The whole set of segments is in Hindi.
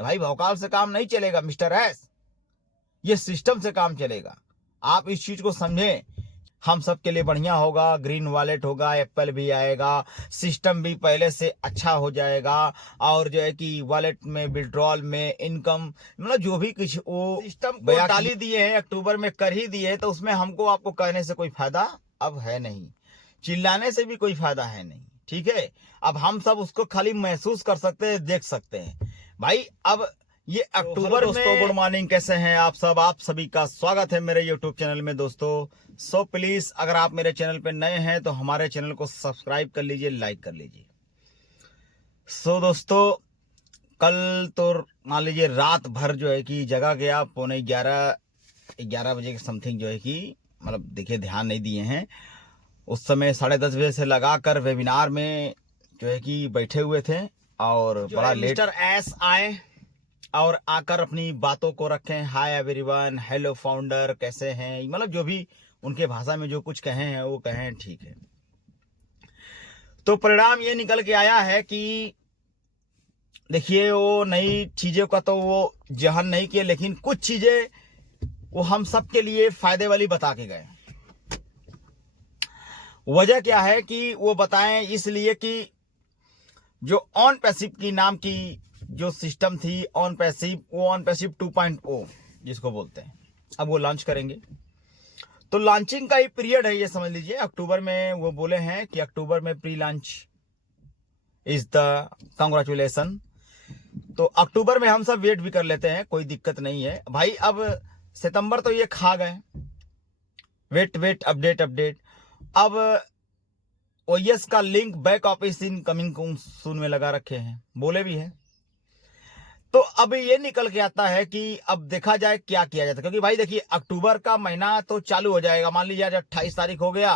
तो भाई भौकाल से काम नहीं चलेगा मिस्टर एस, ये सिस्टम से काम चलेगा। आप इस चीज को समझें, हम सब के लिए बढ़िया होगा, ग्रीन वॉलेट होगा, एप्पल भी आएगा, सिस्टम भी पहले से अच्छा हो जाएगा, और जो है कि वॉलेट में विड्रॉल में इनकम मतलब जो भी कुछ वो सिस्टम को डाल ही दिए हैं, अक्टूबर में कर ही दिए, तो उसमें हमको आपको कहने से कोई फायदा अब है नहीं, चिल्लाने से भी कोई फायदा है नहीं। ठीक है, अब हम सब उसको खाली महसूस कर सकते हैं, देख सकते हैं भाई। अब ये अक्टूबर में दोस्तों, गुड मॉर्निंग, कैसे हैं आप सब? आप सभी का स्वागत है मेरे यूट्यूब चैनल में दोस्तों। सो प्लीज अगर आप मेरे चैनल पे नए हैं तो हमारे चैनल को सब्सक्राइब कर लीजिए, लाइक कर लीजिए। सो दोस्तों, कल तो मान लीजिए रात भर जो है कि जगा गया, 11:15 बजे के समथिंग जो है कि मतलब देखिए ध्यान नहीं दिए हैं, उस समय 10:30 बजे से लगाकर वेबिनार में जो है कि बैठे हुए थे, और बड़ा लेट मिस्टर एस आए और आकर अपनी बातों को रखें। हाय एवरीवन, हेलो फाउंडर, कैसे हैं, मतलब जो भी उनके भाषा में जो कुछ कहे हैं वो कहें, ठीक है। तो परिणाम ये निकल के आया है कि देखिए वो नई चीजों का तो वो जहन नहीं किए, लेकिन कुछ चीजें वो हम सब के लिए फायदे वाली बता के गए। वजह क्या है कि वो बताएं इसलिए कि जो ऑन पैसिव की नाम की जो सिस्टम थी ऑन पैसिव, वो ऑन पैसिव 2.0 जिसको बोलते हैं, अब वो लॉन्च करेंगे। तो लॉन्चिंग का ही पीरियड है, ये समझ लीजिए अक्टूबर में वो बोले हैं कि अक्टूबर में pre launch is the congratulation. तो अक्टूबर में हम सब वेट भी कर लेते हैं, कोई दिक्कत नहीं है भाई। अब सितंबर तो ये खा गए, वेट अपडेट। अब ओएस का link back office in coming soon में लगा रखे हैं, बोले भी हैं। तो अब ये निकल के आता है कि अब देखा जाए क्या किया जाता है, क्योंकि भाई देखिए अक्टूबर का महीना तो चालू हो जाएगा। मान लीजिए आज 28 तारीख हो गया,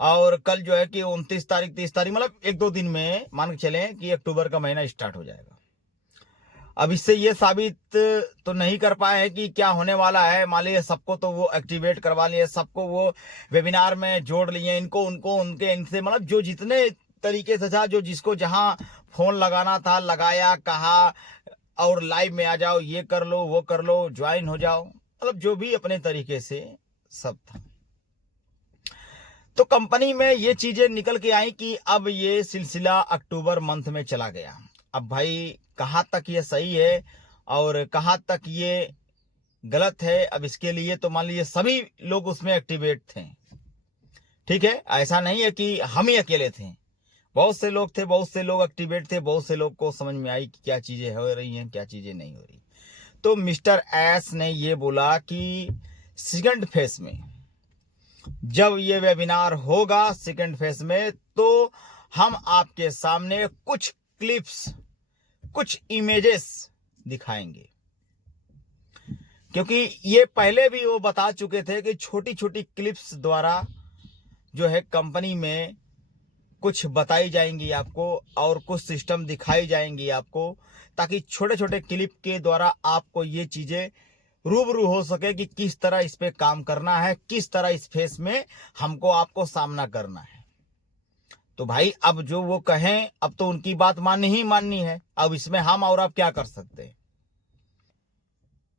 और कल जो है कि 29 तारीख 30 तारीख, मतलब 1-2 दिन में मान के चलें कि अक्टूबर का महीना स्टार्ट हो जाएगा। अब इससे ये साबित तो नहीं कर पाए हैं कि क्या होने वाला है। मान लीजिए सबको तो वो एक्टिवेट करवा लिए, सबको वो वेबिनार में जोड़ लिए, इनको उनको उनके इनसे, मतलब जो जितने तरीके से था, जो जिसको जहां फोन लगाना था लगाया, कहा और लाइव में आ जाओ, ये कर लो वो कर लो, ज्वाइन हो जाओ, मतलब जो भी अपने तरीके से सब था। तो कंपनी में ये चीजें निकल के आई कि अब ये सिलसिला अक्टूबर मंथ में चला गया। अब भाई कहाँ तक ये सही है और कहाँ तक ये गलत है, अब इसके लिए तो मान लीजिए सभी लोग उसमें एक्टिवेट थे। ठीक है, ऐसा नहीं है कि हम ही अकेले थे, बहुत से लोग थे, बहुत से लोग एक्टिवेट थे, बहुत से लोग को समझ में आई कि क्या चीजें हो रही हैं, क्या चीजें नहीं हो रही। तो मिस्टर एस ने ये बोला कि सेकंड फेज में जब ये वेबिनार होगा, सेकंड फेज में, तो हम आपके सामने कुछ क्लिप्स, कुछ इमेजेस दिखाएंगे। क्योंकि ये पहले भी वो बता चुके थे कि छोटी छोटी क्लिप्स द्वारा जो है कंपनी में कुछ बताई जाएंगी आपको, और कुछ सिस्टम दिखाई जाएंगी आपको, ताकि छोटे छोटे क्लिप के द्वारा आपको ये चीजें रूबरू हो सके कि किस तरह इस पे काम करना है, किस तरह इस फेस में हमको आपको सामना करना है। तो भाई अब जो वो कहें, अब तो उनकी बात माननी ही माननी है, अब इसमें हम और आप क्या कर सकते हैं।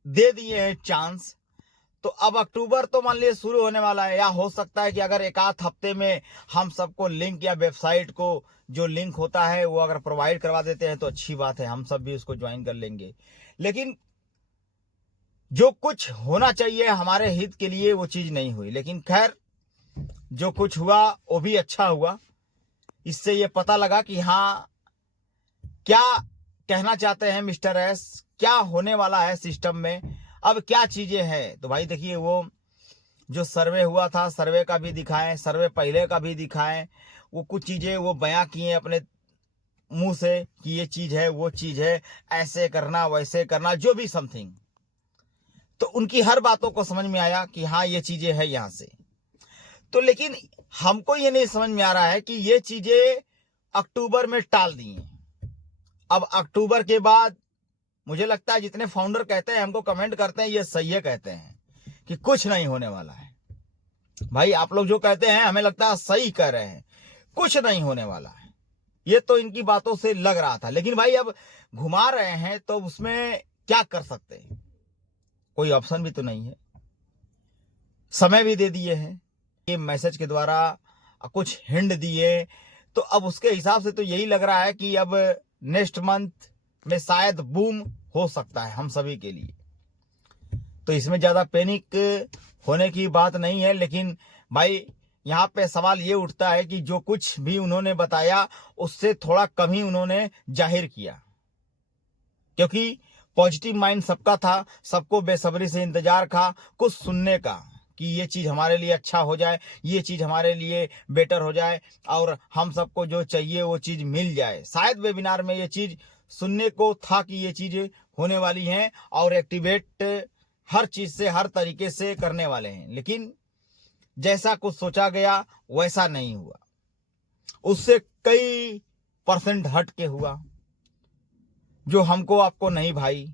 दे दिए हैं चांस, तो अब अक्टूबर तो मान लीजिए शुरू होने वाला है, या हो सकता है कि अगर एक आध हफ्ते में हम सबको लिंक या वेबसाइट को जो लिंक होता है वो अगर प्रोवाइड करवा देते हैं तो अच्छी बात है, हम सब भी उसको ज्वाइन कर लेंगे। लेकिन जो कुछ होना चाहिए हमारे हित के लिए वो चीज नहीं हुई, लेकिन खैर जो कुछ हुआ वो भी अच्छा हुआ। इससे ये पता लगा कि हाँ, क्या कहना चाहते हैं मिस्टर एस, क्या होने वाला है सिस्टम में, अब क्या चीजें हैं। तो भाई देखिए वो जो सर्वे हुआ था, सर्वे का भी दिखाएं, सर्वे पहले का भी दिखाएं, वो कुछ चीजें वो बयां किए अपने मुंह से कि ये चीज है वो चीज है, ऐसे करना वैसे करना, जो भी समथिंग। तो उनकी हर बातों को समझ में आया कि हाँ ये चीजें है यहां से। तो लेकिन हमको ये नहीं समझ में आ रहा है कि ये चीजें अक्टूबर में टाल दी हैं। अब अक्टूबर के बाद मुझे लगता है जितने फाउंडर कहते हैं, हमको कमेंट करते हैं, ये सही है, कहते हैं कि कुछ नहीं होने वाला है। भाई आप लोग जो कहते हैं हमें लगता है सही कह रहे हैं, कुछ नहीं होने वाला है। ये तो इनकी बातों से लग रहा था, लेकिन भाई अब घुमा रहे हैं तो उसमें क्या कर सकते हैं, कोई ऑप्शन भी तो नहीं है। समय भी दे दिए हैं, ये मैसेज के द्वारा कुछ हिंट दिए, तो अब उसके हिसाब से तो यही लग रहा है कि अब नेक्स्ट मंथ में शायद बूम हो सकता है हम सभी के लिए। तो इसमें ज़्यादा पैनिक होने की बात नहीं है, लेकिन भाई यहाँ पे सवाल ये उठता है कि जो कुछ भी उन्होंने बताया उससे थोड़ा कम ही उन्होंने जाहिर किया, क्योंकि पॉजिटिव माइंड सबका था, सबको बेसब्री से इंतजार था कुछ सुनने का कि ये चीज़ हमारे लिए अच्छा हो जाए, ये चीज़ हमारे लिए बेटर हो जाए और हम सबको जो चाहिए वो चीज़ मिल जाए। शायद वेबिनार में ये चीज़ सुनने को था कि ये चीज़ें होने वाली हैं और एक्टिवेट हर चीज़ से हर तरीके से करने वाले हैं, लेकिन जैसा कुछ सोचा गया वैसा नहीं हुआ, उससे कई % हट के हुआ, जो हमको आपको नहीं भाई।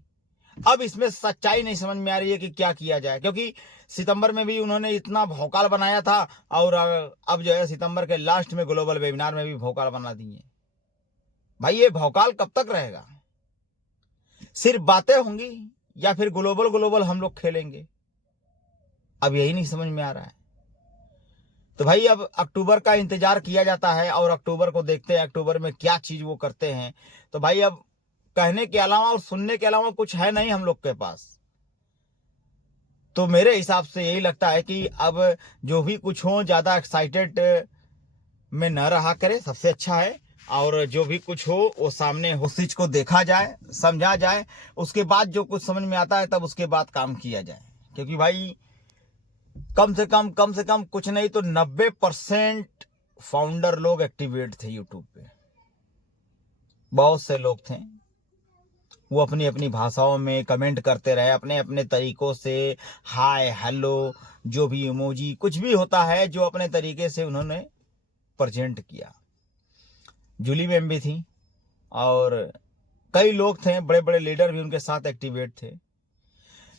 अब इसमें सच्चाई नहीं समझ में आ रही है कि क्या किया जाए, क्योंकि सितंबर में भी उन्होंने इतना भौकाल बनाया था और अब जो है सितंबर के लास्ट में ग्लोबल वेबिनार में भी भौकाल बना दिए। भाई ये भौकाल कब तक रहेगा? सिर्फ बातें होंगी या फिर ग्लोबल हम लोग खेलेंगे? अब यही नहीं समझ में आ रहा है। तो भाई अब अक्टूबर का इंतजार किया जाता है और अक्टूबर को देखते हैं अक्टूबर में क्या चीज वो करते हैं। तो भाई अब कहने के अलावा और सुनने के अलावा कुछ है नहीं हम लोग के पास। तो मेरे हिसाब से यही लगता है कि अब जो भी कुछ हो ज़्यादा एक्साइटेड में न रहा करे, सबसे अच्छा है। और जो भी कुछ हो वो सामने उस चीज़ को देखा जाए, समझा जाए, उसके बाद जो कुछ समझ में आता है तब उसके बाद काम किया जाए। क्योंकि भाई कम से कम कुछ नहीं तो 90% फाउंडर लोग एक्टिवेट थे यूट्यूब पे। बहुत से लोग थे, वो अपनी अपनी भाषाओं में कमेंट करते रहे, अपने अपने तरीकों से, हाय हेलो जो भी इमोजी कुछ भी होता है जो अपने तरीके से उन्होंने प्रेजेंट किया। जूली मैम भी थी और कई लोग थे, बड़े बड़े लीडर भी उनके साथ एक्टिवेट थे।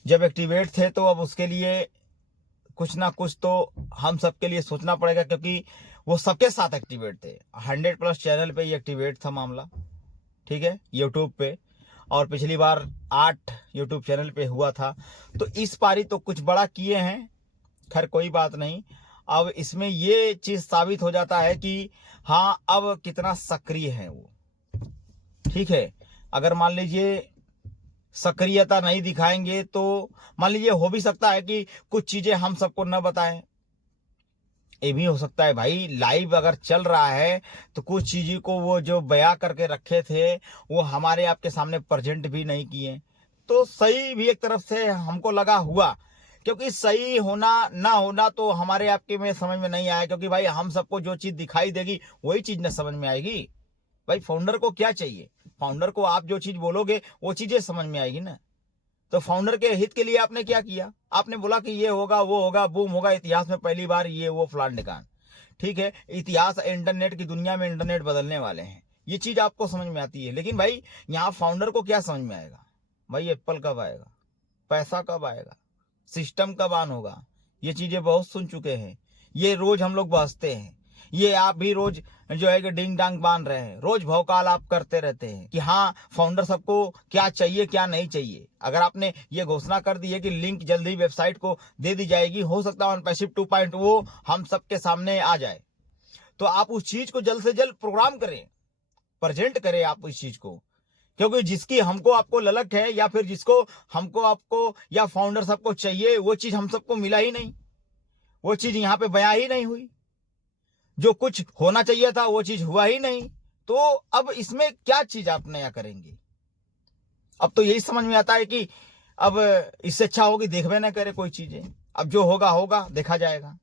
जब एक्टिवेट थे तो अब उसके लिए कुछ ना कुछ तो हम सबके लिए सोचना पड़ेगा, क्योंकि वो सबके साथ एक्टिवेट थे। 100+ चैनल पे ये एक्टिवेट था मामला, ठीक है, यूट्यूब पे। और पिछली बार 8 यूट्यूब चैनल पे हुआ था। तो इस पारी तो कुछ बड़ा किए हैं, खैर कोई बात नहीं। अब इसमें ये चीज़ साबित हो जाता है कि हाँ अब कितना सक्रिय है वो, ठीक है। अगर मान लीजिए सक्रियता नहीं दिखाएंगे तो मान लीजिए हो भी सकता है कि कुछ चीज़ें हम सबको न बताएं, ये भी हो सकता है भाई। लाइव अगर चल रहा है तो कुछ चीज़ों को वो जो बयां करके रखे थे वो हमारे आपके सामने प्रेजेंट भी नहीं किए। तो सही भी एक तरफ से हमको लगा हुआ, क्योंकि सही होना ना होना तो हमारे आपके में समझ में नहीं आया, क्योंकि भाई हम सबको जो चीज़ दिखाई देगी वही चीज़ न समझ में आएगी। भाई फाउंडर को क्या चाहिए? फाउंडर को आप जो चीज़ बोलोगे वो चीज़ें समझ में आएगी ना। तो फाउंडर के हित के लिए आपने क्या किया? आपने बोला कि ये होगा वो होगा बूम होगा, इतिहास में पहली बार ये वो फलान ढिकान, ठीक है। इतिहास इंटरनेट की दुनिया में इंटरनेट बदलने वाले हैं, ये चीज़ आपको समझ में आती है। लेकिन भाई यहाँ फाउंडर को क्या समझ में आएगा? भाई एप्पल कब आएगा, पैसा कब आएगा, सिस्टम कब ऑन होगा, ये चीज़ें बहुत सुन चुके हैं, ये रोज हम लोग बहसते हैं, ये आप भी रोज जो है कि डिंग डांग बांध रहे हैं, रोज भौकाल आप करते रहते हैं कि हाँ फाउंडर सबको क्या चाहिए क्या नहीं चाहिए। अगर आपने ये घोषणा कर दी है कि लिंक जल्दी वेबसाइट को दे दी जाएगी, हो सकता है OnPassive 2.0 हम सबके सामने आ जाए, तो आप उस चीज को जल्द से जल्द प्रोग्राम करें, प्रेजेंट करें आप उस चीज को। क्योंकि जिसकी हमको आपको ललक है या फिर जिसको हमको आपको या फाउंडर सबको चाहिए वो चीज हम सबको मिला ही नहीं, वो चीज यहाँ पे बयां ही नहीं हुई, जो कुछ होना चाहिए था वो चीज हुआ ही नहीं। तो अब इसमें क्या चीज आप नया करेंगे? अब तो यही समझ में आता है कि अब इससे अच्छा होगी देखबे ना करे कोई चीजें, अब जो होगा होगा देखा जाएगा।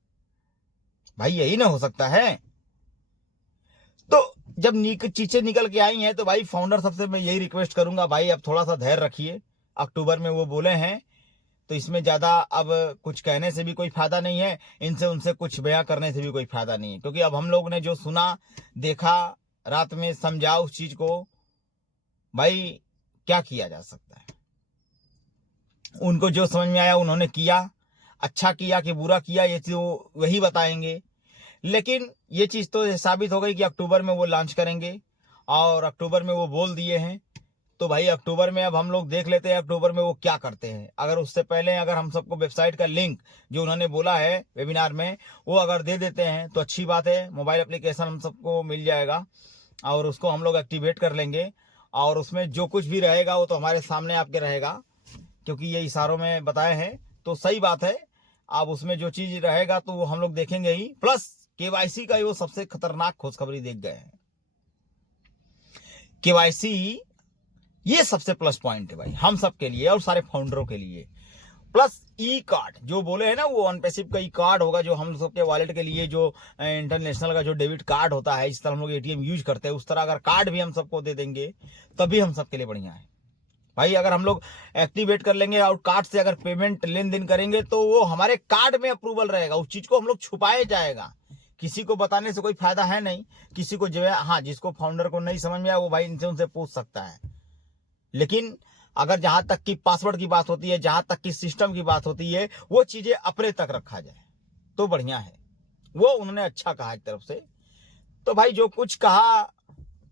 भाई यही ना हो सकता है। तो जब चीजें निकल के आई हैं तो भाई फाउंडर सबसे मैं यही रिक्वेस्ट करूंगा, भाई अब थोड़ा सा धैर्य रखिए। अक्टूबर में वो बोले हैं तो इसमें ज़्यादा अब कुछ कहने से भी कोई फ़ायदा नहीं है, इनसे उनसे कुछ बयां करने से भी कोई फ़ायदा नहीं है। क्योंकि अब हम लोग ने जो सुना देखा रात में समझा उस चीज़ को, भाई क्या किया जा सकता है। उनको जो समझ में आया उन्होंने किया, अच्छा किया कि बुरा किया ये तो वही बताएंगे। लेकिन ये चीज़ तो साबित हो गई कि अक्टूबर में वो लॉन्च करेंगे और अक्टूबर में वो बोल दिए हैं। तो भाई अक्टूबर में अब हम लोग देख लेते हैं अक्टूबर में वो क्या करते हैं। अगर उससे पहले अगर हम सबको वेबसाइट का लिंक जो उन्होंने बोला है वेबिनार में वो अगर दे देते हैं तो अच्छी बात है। मोबाइल एप्लीकेशन हम सबको मिल जाएगा और उसको हम लोग एक्टिवेट कर लेंगे और उसमें जो कुछ भी रहेगा वो तो हमारे सामने आपके रहेगा, क्योंकि ये इशारों में बताए हैं तो सही बात है। अब उसमें जो चीज रहेगा तो वो हम लोग देखेंगे ही। प्लस केवाईसी का वो सबसे खतरनाक खुशखबरी देख गए हैं। केवाईसी ये सबसे प्लस पॉइंट है भाई हम सब के लिए और सारे फाउंडरों के लिए। प्लस ई कार्ड जो बोले हैं ना, वो ऑन पैसिव का ई कार्ड होगा जो हम सबके वॉलेट के लिए, जो इंटरनेशनल का जो डेबिट कार्ड होता है, इस तरह हम लोग एटीएम यूज करते हैं, उस तरह अगर कार्ड भी हम सबको दे देंगे तभी हम सबके लिए बढ़िया है भाई। अगर हम लोग एक्टिवेट कर लेंगे और कार्ड से अगर पेमेंट लेन देन करेंगे तो वो हमारे कार्ड में अप्रूवल रहेगा, उस चीज को हम लोग छुपाया जाएगा। किसी को बताने से कोई फायदा है नहीं। किसी को जो है, हाँ, जिसको फाउंडर को नहीं समझ में आया वो भाई इनसे उनसे पूछ सकता है। लेकिन अगर जहां तक की पासवर्ड की बात होती है, जहां तक की सिस्टम की बात होती है, वो चीजें अपने तक रखा जाए तो बढ़िया है। वो उन्होंने अच्छा कहा एक तरफ से। तो भाई जो कुछ कहा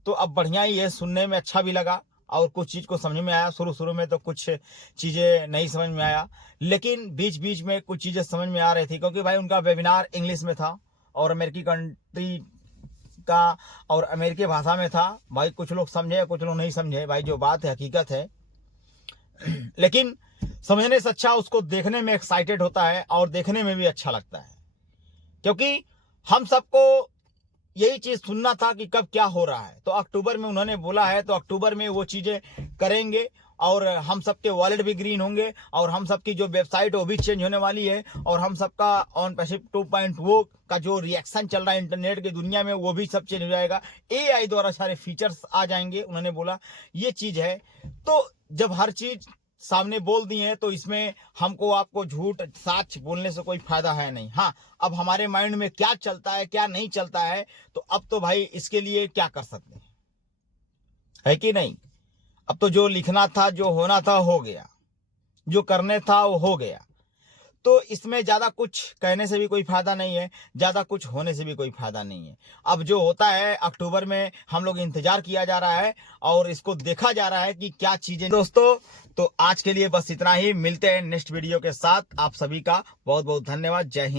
तो अब बढ़िया ही है, सुनने में अच्छा भी लगा और कुछ चीज को समझ में आया। शुरू शुरू में तो कुछ चीजें नहीं समझ में आया, लेकिन बीच बीच में कुछ चीजें समझ में आ रही थी, क्योंकि भाई उनका वेबिनार इंग्लिश में था और अमेरिकी कंट्री का और अमेरिकी भाषा में था। भाई कुछ लोग समझे कुछ लोग नहीं समझे, भाई जो बात है हकीकत है। लेकिन समझने से अच्छा उसको देखने में एक्साइटेड होता है और देखने में भी अच्छा लगता है, क्योंकि हम सबको यही चीज सुनना था कि कब क्या हो रहा है। तो अक्टूबर में उन्होंने बोला है तो अक्टूबर में वो चीजें करेंगे और हम सबके वॉलेट भी ग्रीन होंगे और हम सबकी जो वेबसाइट वो भी चेंज होने वाली है और हम सबका ऑन पैसिव 2.0 का जो रिएक्शन चल रहा है इंटरनेट की दुनिया में वो भी सब चेंज हो जाएगा। एआई द्वारा सारे फीचर्स आ जाएंगे, उन्होंने बोला ये चीज है। तो जब हर चीज सामने बोल दी है तो इसमें हमको आपको झूठ सच बोलने से कोई फायदा है नहीं। हाँ, अब हमारे माइंड में क्या चलता है क्या नहीं चलता है तो अब तो भाई इसके लिए क्या कर सकते हैं, है कि नहीं। अब तो जो लिखना था जो होना था हो गया, जो करने था वो हो गया। तो इसमें ज्यादा कुछ कहने से भी कोई फायदा नहीं है, ज्यादा कुछ होने से भी कोई फायदा नहीं है। अब जो होता है अक्टूबर में हम लोग इंतजार किया जा रहा है और इसको देखा जा रहा है कि क्या चीजें। दोस्तों तो आज के लिए बस इतना ही, मिलते हैं नेक्स्ट वीडियो के साथ। आप सभी का बहुत बहुत धन्यवाद। जय हिंद।